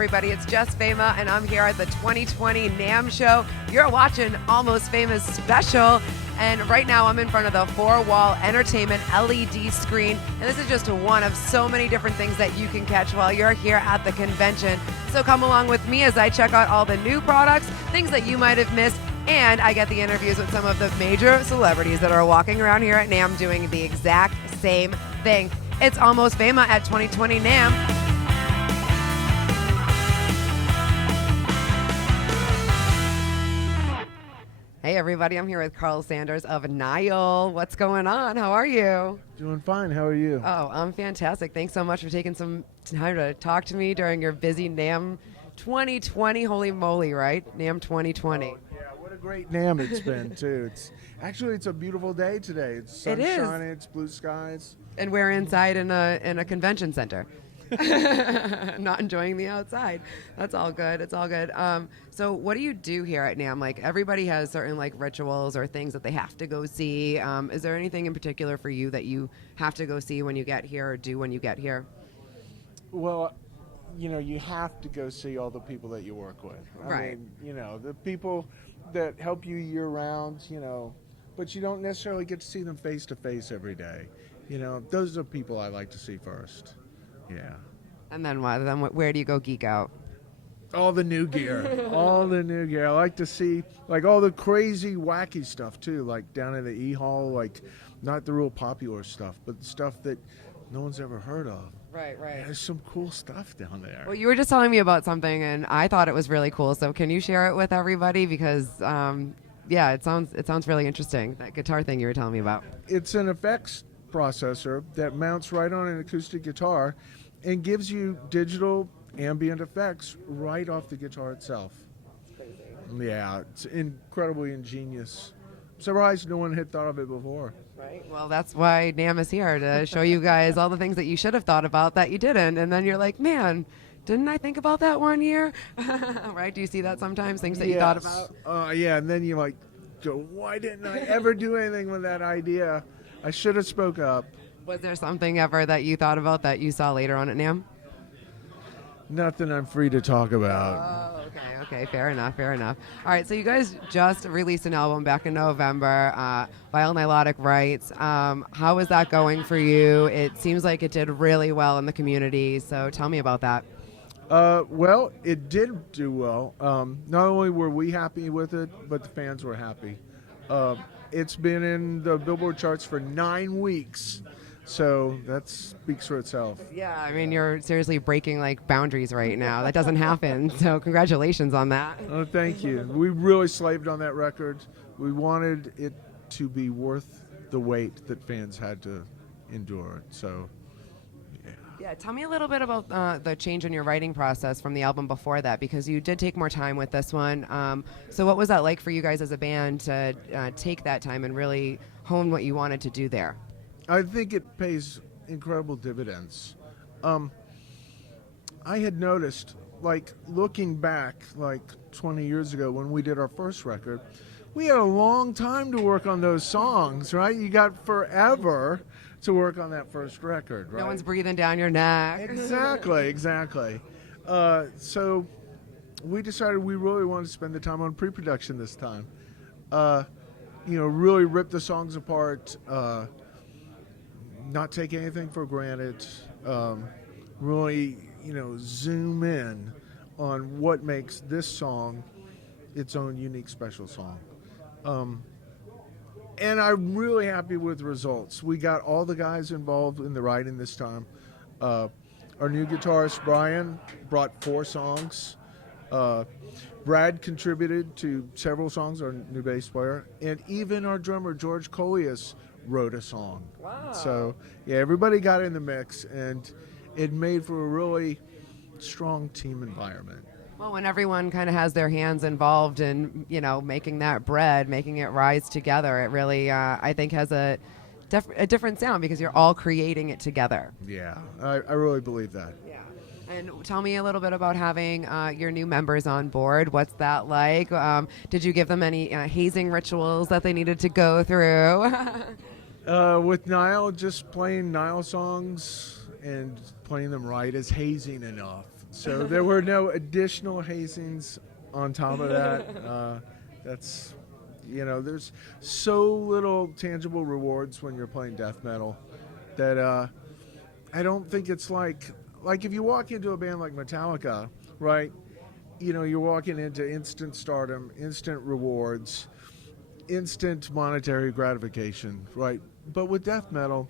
everybody, it's Jes Fama, and I'm here at the 2020 NAMM show. You're watching Almost Famous Special, and right now I'm in front of the 4-wall entertainment LED screen, and this is just one of so many different things that you can catch while you're here at the convention. So come along with me as I check out all the new products, things that you might have missed, and I get the interviews with some of the major celebrities that are walking around here at NAMM doing the exact same thing. It's Almost Fama at 2020 NAMM. Hey everybody, I'm here with Karl Sanders of Nile. What's going on? How are you? Doing fine. How are you? Oh, I'm fantastic. Thanks so much for taking some time to talk to me during your busy NAMM 2020. Holy moly, right? NAMM 2020. Oh, yeah, what a great NAMM it's been too. It's a beautiful day today. It's sunshine, it's blue skies. And we're inside in a convention center. Not enjoying the outside. That's all good. It's all good. So what do you do here at NAMM? Like, everybody has certain like rituals or things that they have to go see. Is there anything in particular for you that you have to go see when you get here or do when you get here? Well, you have to go see all the people that you work with. Right. I mean, the people that help you year round, but you don't necessarily get to see them face to face every day. Those are people I like to see first. Yeah. And then what? Then where do you go geek out? All the new gear. All the new gear. I like to see like all the crazy, wacky stuff too, like down in the E-Hall, like not the real popular stuff, but the stuff that no one's ever heard of. Right. There's some cool stuff down there. Well, you were just telling me about something, and I thought it was really cool. So can you share it with everybody? Because it sounds really interesting. That guitar thing you were telling me about. It's an effects processor that mounts right on an acoustic guitar and gives you digital ambient effects right off the guitar itself. Yeah, it's incredibly ingenious. I'm surprised no one had thought of it before. Right. Well, that's why NAMM is here, to show you guys all the things that you should have thought about that you didn't. And then you're like, man, didn't I think about that one year? Right? Do you see that sometimes, things that you thought about? Yeah, and then you like go, why didn't I ever do anything with that idea? I should have spoke up. Was there something ever that you thought about that you saw later on at NAMM? Nothing I'm free to talk about. Oh, okay, fair enough. All right, so you guys just released an album back in November, Vinyl Nilotic Rights. How is that going for you? It seems like it did really well in the community, so tell me about that. Well, it did do well. Not only were we happy with it, but the fans were happy. It's been in the Billboard charts for 9 weeks. So that speaks for itself. Yeah, I mean, you're seriously breaking like boundaries right now. That doesn't happen. So congratulations on that. Oh, thank you. We really slaved on that record. We wanted it to be worth the wait that fans had to endure. So, yeah. Yeah, tell me a little bit about the change in your writing process from the album before that, because you did take more time with this one. So what was that like for you guys as a band to take that time and really hone what you wanted to do there? I think it pays incredible dividends. I had noticed, like, looking back, like 20 years ago when we did our first record, we had a long time to work on those songs, right? You got forever to work on that first record, right? No one's breathing down your neck. Exactly. So we decided we really wanted to spend the time on pre-production this time. Really rip the songs apart, not take anything for granted, really, zoom in on what makes this song its own unique special song. And I'm really happy with the results. We got all the guys involved in the writing this time. Our new guitarist, Brian, brought 4 songs. Brad contributed to several songs, our new bass player, and even our drummer, George Colias, wrote a song. Wow. So, yeah, everybody got in the mix, and it made for a really strong team environment. Well, when everyone kind of has their hands involved in, making that bread, making it rise together, it really, I think, has a different sound because you're all creating it together. Yeah, I really believe that. Yeah. And tell me a little bit about having your new members on board. What's that like? Did you give them any hazing rituals that they needed to go through? With Nile, just playing Nile songs and playing them right is hazing enough. So there were no additional hazings on top of that. That's, there's so little tangible rewards when you're playing death metal that I don't think it's like if you walk into a band like Metallica, right? You're walking into instant stardom, instant rewards, instant monetary gratification, right? But with death metal,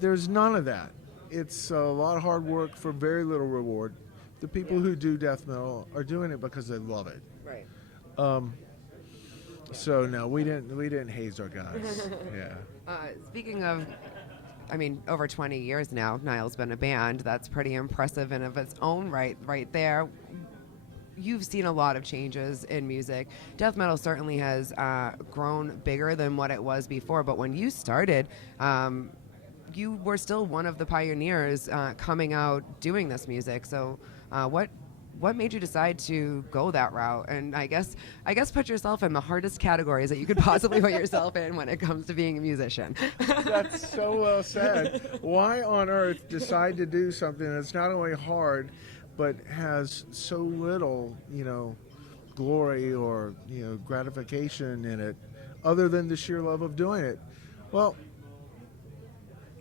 there's none of that. It's a lot of hard work for very little reward. The people who do death metal are doing it because they love it. Right. So no, we didn't haze our guys. Yeah. Speaking of, I mean, over 20 years now, Nile's been a band. That's pretty impressive in of its own right there. You've seen a lot of changes in music. Death metal certainly has grown bigger than what it was before, but when you started, you were still one of the pioneers coming out doing this music. So what made you decide to go that route? And I guess put yourself in the hardest categories that you could possibly put yourself in when it comes to being a musician. That's so well said. Why on earth decide to do something that's not only hard, but has so little, glory or, gratification in it, other than the sheer love of doing it? Well,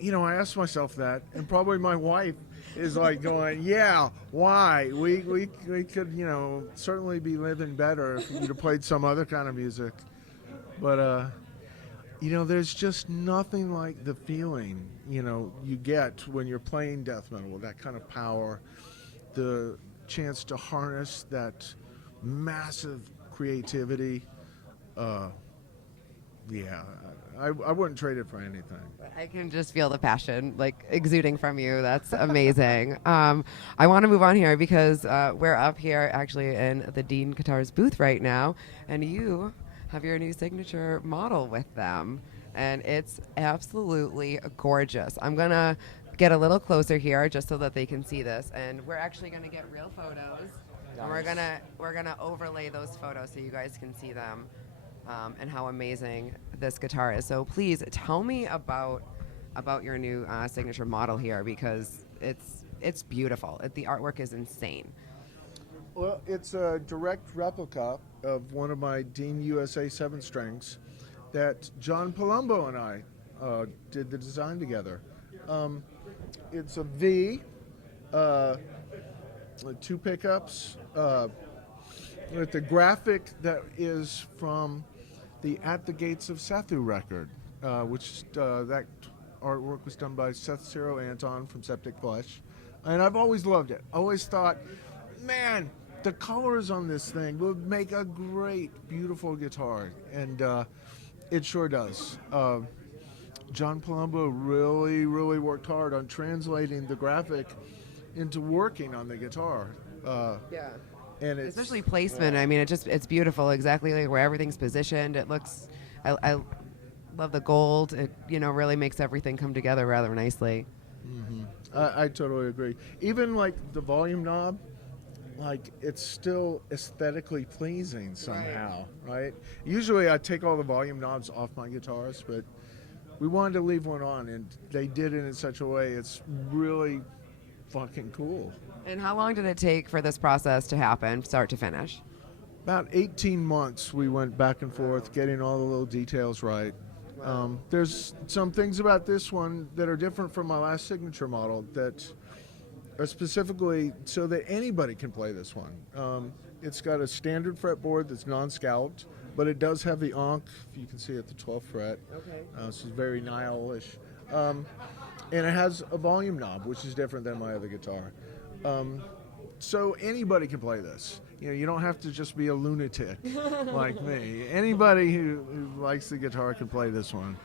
I asked myself that, and probably my wife is like going, yeah, why? We could, certainly be living better if you'd have played some other kind of music. But, there's just nothing like the feeling, you get when you're playing death metal, that kind of power, the chance to harness that massive creativity. Yeah, I wouldn't trade it for anything. I can just feel the passion exuding from you. That's amazing. I want to move on here because we're up here actually in the Dean Guitars booth right now, and you have your new signature model with them, and it's absolutely gorgeous. I'm gonna get a little closer here just so that they can see this, and we're actually gonna get real photos, and we're gonna overlay those photos so you guys can see them. And how amazing this guitar is. So please tell me about your new signature model here, because it's beautiful. The artwork is insane. Well, it's a direct replica of one of my Dean USA 7 strings that John Palumbo and I did the design together. It's a V, 2 pickups, with the graphic that is from the At the Gates of Sethu record, which that artwork was done by Seth Ciro Anton from Septic Flesh. And I've always loved it. Always thought, man, the colors on this thing would make a great, beautiful guitar. And it sure does. John Palumbo really, really worked hard on translating the graphic into working on the guitar. Yeah. And especially placement. I mean, it's beautiful. Exactly like where everything's positioned. It looks. I love the gold. It really makes everything come together rather nicely. Mm-hmm. I totally agree. Even like the volume knob, it's still aesthetically pleasing somehow, right? Usually I take all the volume knobs off my guitars, but we wanted to leave one on, and they did it in such a way it's really fucking cool. And how long did it take for this process to happen, start to finish? About 18 months we went back and forth, getting all the little details right. Wow. There's some things about this one that are different from my last signature model that are specifically so that anybody can play this one. It's got a standard fretboard that's non-scalloped, but it does have the onk, if you can see at the 12th fret. Okay. This is very Nile-ish. And it has a volume knob, which is different than my other guitar. So anybody can play this. You don't have to just be a lunatic like me. Anybody who likes the guitar can play this one.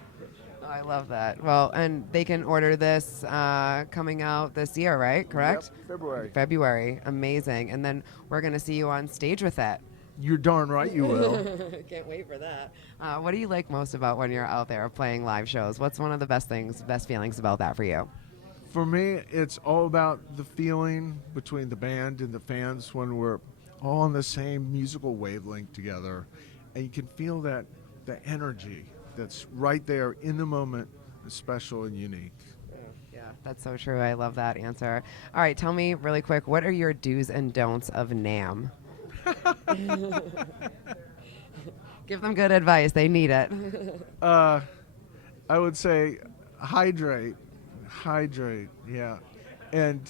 Oh, I love that. Well, and they can order this coming out this year, right? Correct? Yep, February. February. Amazing. And then we're going to see you on stage with it. You're darn right you will. Can't wait for that. What do you like most about when you're out there playing live shows? What's one of the best feelings about that for you? For me, it's all about the feeling between the band and the fans when we're all on the same musical wavelength together, and you can feel the energy that's right there in the moment is special and unique. Yeah, That's so true. I love that answer. All right, tell me really quick, what are your do's and don'ts of NAMM? Give them good advice. They need it. I would say hydrate, yeah, and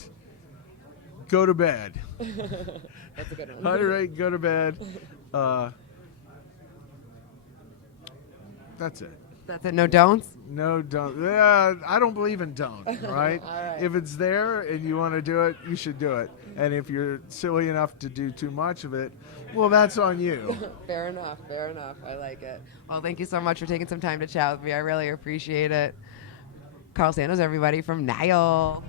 go to bed. That's a good one. Hydrate, go to bed. That's it. That's it. No don'ts? No, don't. Yeah, I don't believe in don't, right? All right. If it's there and you want to do it, you should do it. And if you're silly enough to do too much of it, well, that's on you. Fair enough. Fair enough. I like it. Well, thank you so much for taking some time to chat with me. I really appreciate it. Karl Santos, everybody from Nile.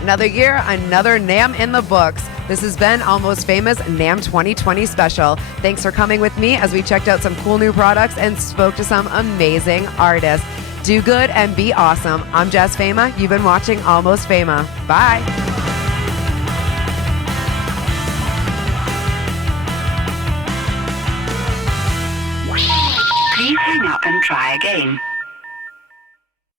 Another year, another NAMM in the books. This has been Almost Famous NAMM 2020 special. Thanks for coming with me as we checked out some cool new products and spoke to some amazing artists. Do good and be awesome. I'm Jes Fama. You've been watching Almost Fama. Bye. Please hang up and try again.